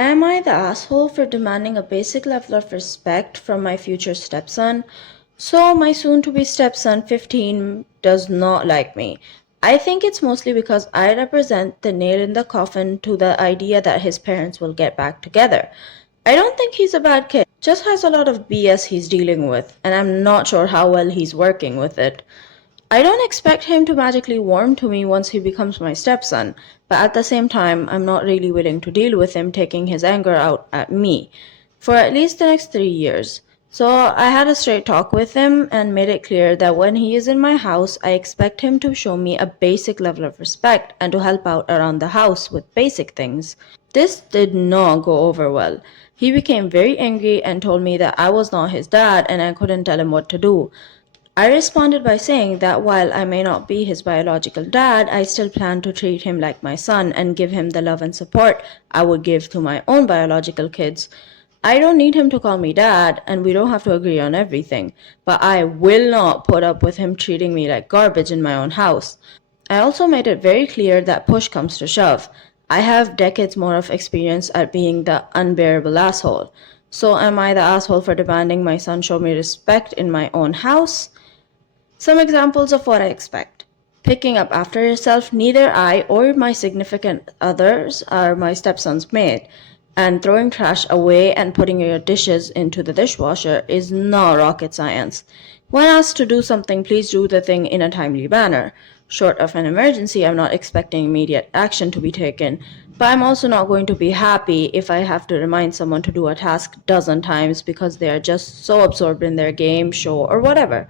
Am I the asshole for demanding a basic level of respect from my future stepson? So, my soon to be stepson, 15, does not like me. I think it's mostly because I represent the nail in the coffin to the idea that his parents will get back together. I don't think he's a bad kid, just has a lot of BS he's dealing with, and I'm not sure how well he's working with it. I don't expect him to magically warm to me once he becomes my stepson, but at the same time, I'm not really willing to deal with him taking his anger out at me for at least the next 3 years. So I had a straight talk with him and made it clear that when he is in my house, I expect him to show me a basic level of respect and to help out around the house with basic things. This did not go over well. He became very angry and told me that I was not his dad and I couldn't tell him what to do. I responded by saying that while I may not be his biological dad, I still plan to treat him like my son and give him the love and support I would give to my own biological kids. I don't need him to call me dad, and we don't have to agree on everything, but I will not put up with him treating me like garbage in my own house. I also made it very clear that push comes to shove. I have decades more of experience at being the unbearable asshole. So am I the asshole for demanding my son show me respect in my own house? Some examples of what I expect. Picking up after yourself, neither I or my significant others are my stepson's maid, and throwing trash away and putting your dishes into the dishwasher is not rocket science. When asked to do something, please do the thing in a timely manner. Short of an emergency, I'm not expecting immediate action to be taken, but I'm also not going to be happy if I have to remind someone to do a task dozen times because they are just so absorbed in their game, show, or whatever.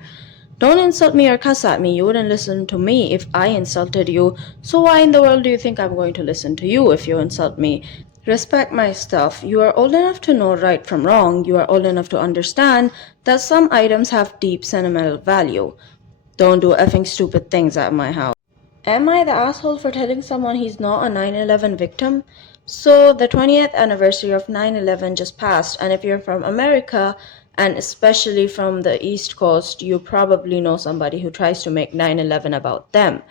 Don't insult me or cuss at me. You wouldn't listen to me if I insulted you. So why in the world do you think I'm going to listen to you if you insult me? Respect my stuff. You are old enough to know right from wrong. You are old enough to understand that some items have deep sentimental value. Don't do effing stupid things at my house. Am I the asshole for telling someone he's not a 9/11 victim? So, the 20th anniversary of 9/11 just passed, and if you're from America, and especially from the East Coast, you probably know somebody who tries to make 9/11 about them.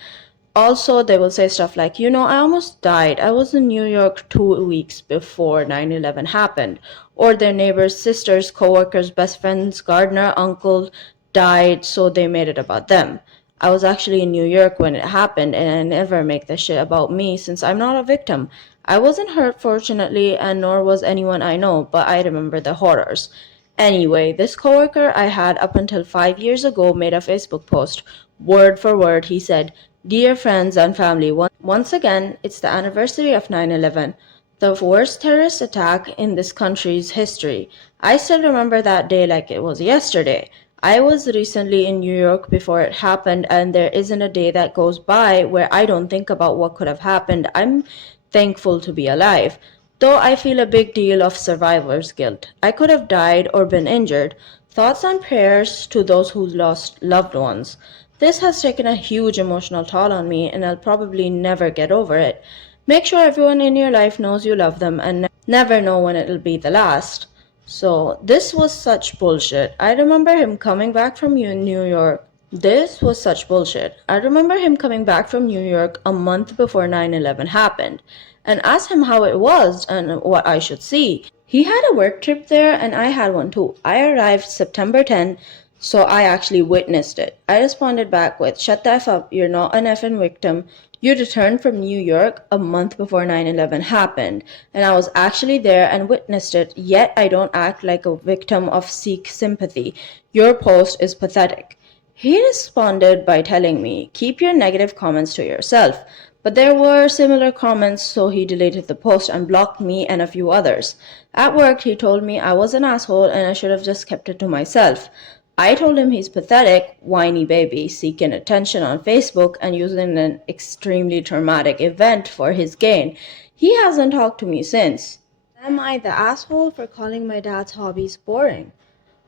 Also, they will say stuff like, I almost died. I was in New York 2 weeks before 9/11 happened. Or their neighbor's sister's, coworker's, best friend's, gardener, uncle died, so they made it about them. I was actually in New York when it happened, and I never make this shit about me since I'm not a victim. I wasn't hurt, fortunately, and nor was anyone I know, but I remember the horrors. Anyway, this coworker I had up until 5 years ago made a Facebook post. Word for word, he said, "Dear friends and family, once again, it's the anniversary of 9/11, the worst terrorist attack in this country's history. I still remember that day like it was yesterday. I was recently in New York before it happened, and there isn't a day that goes by where I don't think about what could have happened. I'm thankful to be alive. Though I feel a big deal of survivor's guilt. I could have died or been injured. Thoughts and prayers to those who lost loved ones. This has taken a huge emotional toll on me, and I'll probably never get over it. Make sure everyone in your life knows you love them and never know when it'll be the last." So, this was such bullshit. I remember him coming back from New York. This was such bullshit. I remember him coming back from New York a month before 9/11 happened and asked him how it was and what I should see. He had a work trip there and I had one too. I arrived September 10, so I actually witnessed it. I responded back with, "Shut the F up, you're not an effing victim. You returned from New York a month before 9/11 happened, and I was actually there and witnessed it, yet I don't act like a victim of Sikh sympathy. Your post is pathetic." He responded by telling me, "Keep your negative comments to yourself." But there were similar comments, so he deleted the post and blocked me and a few others. At work, he told me I was an asshole and I should have just kept it to myself. I told him he's pathetic, whiny baby, seeking attention on Facebook and using an extremely traumatic event for his gain. He hasn't talked to me since. Am I the asshole for calling my dad's hobbies boring?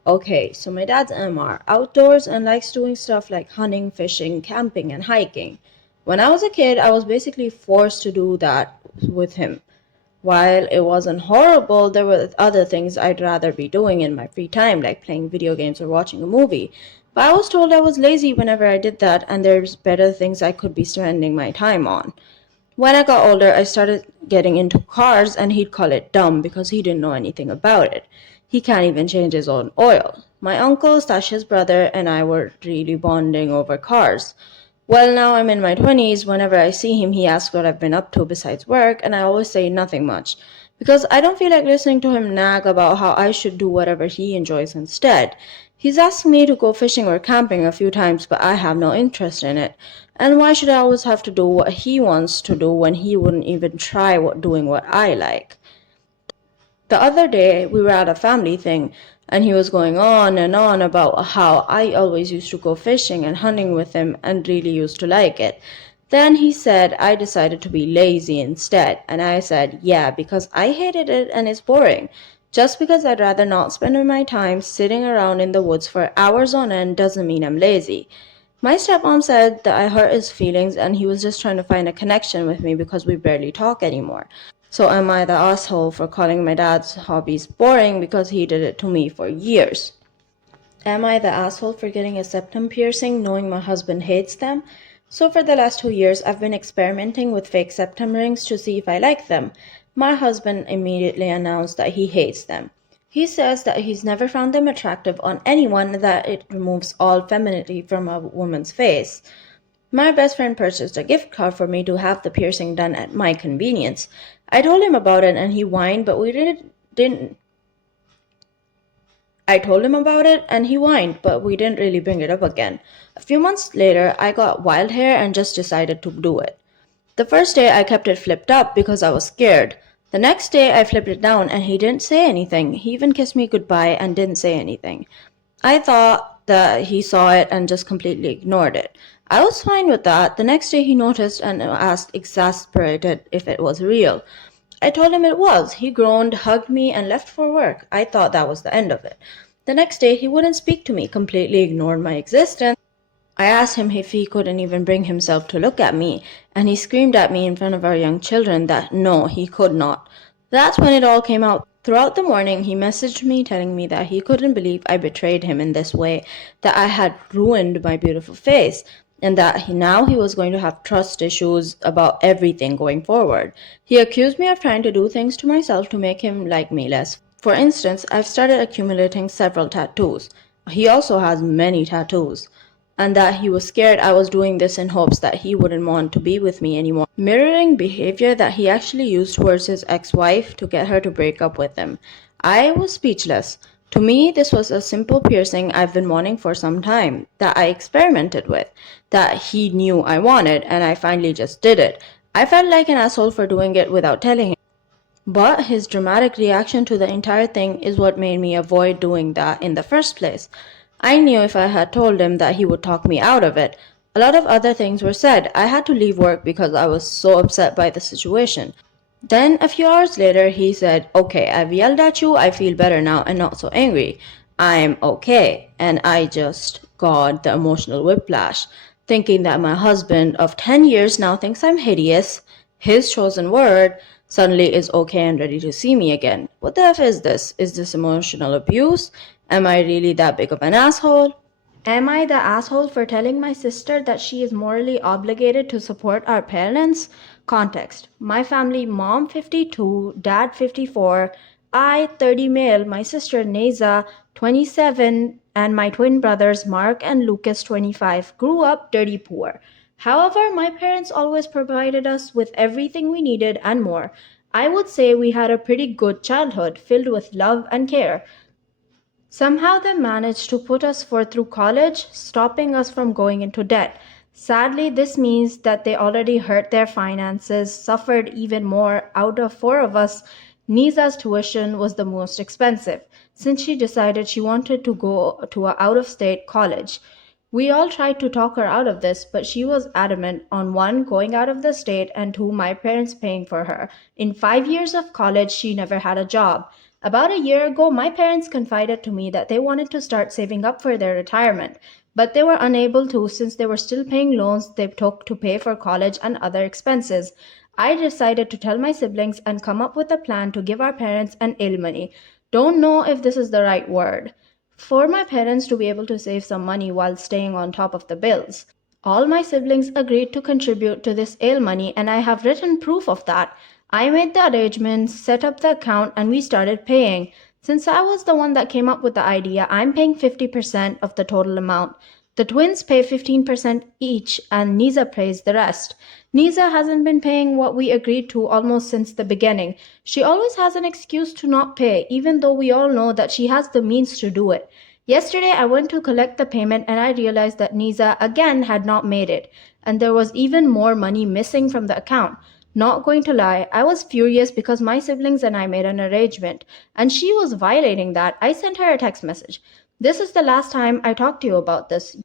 Okay, so my dad's MR, outdoors and likes doing stuff like hunting, fishing, camping, and hiking. When I was a kid, I was basically forced to do that with him. While it wasn't horrible, there were other things I'd rather be doing in my free time, like playing video games or watching a movie. But I was told I was lazy whenever I did that, and there's better things I could be spending my time on. When I got older, I started getting into cars, and he'd call it dumb because he didn't know anything about it. He can't even change his own oil. My uncle, Stasha's brother, and I were really bonding over cars. Well, now I'm in my 20s. Whenever I see him, he asks what I've been up to besides work, and I always say nothing much. Because I don't feel like listening to him nag about how I should do whatever he enjoys instead. He's asked me to go fishing or camping a few times, but I have no interest in it. And why should I always have to do what he wants to do when he wouldn't even try doing what I like? The other day, we were at a family thing, and he was going on and on about how I always used to go fishing and hunting with him and really used to like it. Then he said I decided to be lazy instead, and I said, yeah, because I hated it and it's boring. Just because I'd rather not spend my time sitting around in the woods for hours on end doesn't mean I'm lazy. My stepmom said that I hurt his feelings and he was just trying to find a connection with me because we barely talk anymore. So am I the asshole for calling my dad's hobbies boring because he did it to me for years? Am I the asshole for getting a septum piercing knowing my husband hates them? So for the last 2 years, I've been experimenting with fake septum rings to see if I like them. My husband immediately announced that he hates them. He says that he's never found them attractive on anyone, that it removes all femininity from a woman's face. My best friend purchased a gift card for me to have the piercing done at my convenience. I told him about it and he whined, but we didn't I told him about it and he whined, but we didn't really bring it up again. A few months later, I got wild hair and just decided to do it. The first day I kept it flipped up because I was scared. The next day I flipped it down and he didn't say anything. He even kissed me goodbye and didn't say anything. I thought that he saw it and just completely ignored it. I was fine with that. The next day he noticed and asked, exasperated, if it was real. I told him it was. He groaned, hugged me, and left for work. I thought that was the end of it. The next day he wouldn't speak to me, completely ignored my existence. I asked him if he couldn't even bring himself to look at me, and he screamed at me in front of our young children that no, he could not. That's when it all came out. Throughout the morning, he messaged me telling me that he couldn't believe I betrayed him in this way, that I had ruined my beautiful face, and that now he was going to have trust issues about everything going forward. He accused me of trying to do things to myself to make him like me less. For instance, I've started accumulating several tattoos. He also has many tattoos, and that he was scared I was doing this in hopes that he wouldn't want to be with me anymore, mirroring behavior that he actually used towards his ex-wife to get her to break up with him. I was speechless. To me, this was a simple piercing I've been wanting for some time, that I experimented with, that he knew I wanted, and I finally just did it. I felt like an asshole for doing it without telling him. But his dramatic reaction to the entire thing is what made me avoid doing that in the first place. I knew if I had told him that he would talk me out of it. A lot of other things were said. I had to leave work because I was so upset by the situation. Then, a few hours later, he said, okay, I've yelled at you, I feel better now and not so angry. I'm okay. And I just got the emotional whiplash, thinking that my husband of 10 years now thinks I'm hideous, his chosen word, suddenly is okay and ready to see me again. What the F is this? Is this emotional abuse? Am I really that big of an asshole? Am I the asshole for telling my sister that she is morally obligated to support our parents? Context: my family, mom 52, dad 54, I 30 male, my sister Neza 27, and my twin brothers Mark and Lucas 25 grew up dirty poor. However, my parents always provided us with everything we needed and more. I would say we had a pretty good childhood filled with love and care. Somehow they managed to put us through college, stopping us from going into debt. Sadly, this means that they already hurt their finances, suffered even more. Out of four of us, Nisa's tuition was the most expensive, since she decided she wanted to go to a out-of-state college. We all tried to talk her out of this, but she was adamant on one, going out of the state, and two, my parents paying for her. In 5 years of college, she never had a job. About a year ago, my parents confided to me that they wanted to start saving up for their retirement, but they were unable to since they were still paying loans they took to pay for college and other expenses. I decided to tell my siblings and come up with a plan to give our parents an money. Don't know if this is the right word. For my parents to be able to save some money while staying on top of the bills. All my siblings agreed to contribute to this ale money, and I have written proof of that. I made the arrangements, set up the account, and we started paying. Since I was the one that came up with the idea, I'm paying 50% of the total amount. The twins pay 15% each, and Nisa pays the rest. Nisa hasn't been paying what we agreed to almost since the beginning. She always has an excuse to not pay, even though we all know that she has the means to do it. Yesterday, I went to collect the payment and I realized that Nisa again had not made it, and there was even more money missing from the account. Not going to lie, I was furious because my siblings and I made an arrangement, and she was violating that. I sent her a text message. This is the last time I talk to you about this.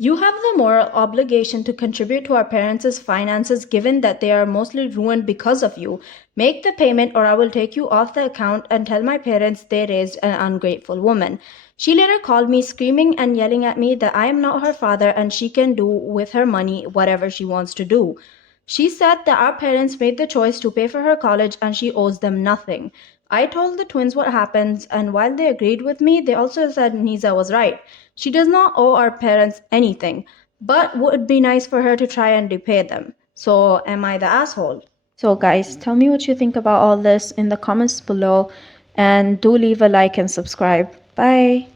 You have the moral obligation to contribute to our parents' finances given that they are mostly ruined because of you. Make the payment or I will take you off the account and tell my parents they raised an ungrateful woman. She later called me screaming and yelling at me that I am not her father and she can do with her money whatever she wants to do. She said that our parents made the choice to pay for her college and she owes them nothing. I told the twins what happened, and while they agreed with me, they also said Nisa was right. She does not owe our parents anything, but would be nice for her to try and repay them. So, am I the asshole? So, guys, tell me what you think about all this in the comments below, and do leave a like and subscribe. Bye.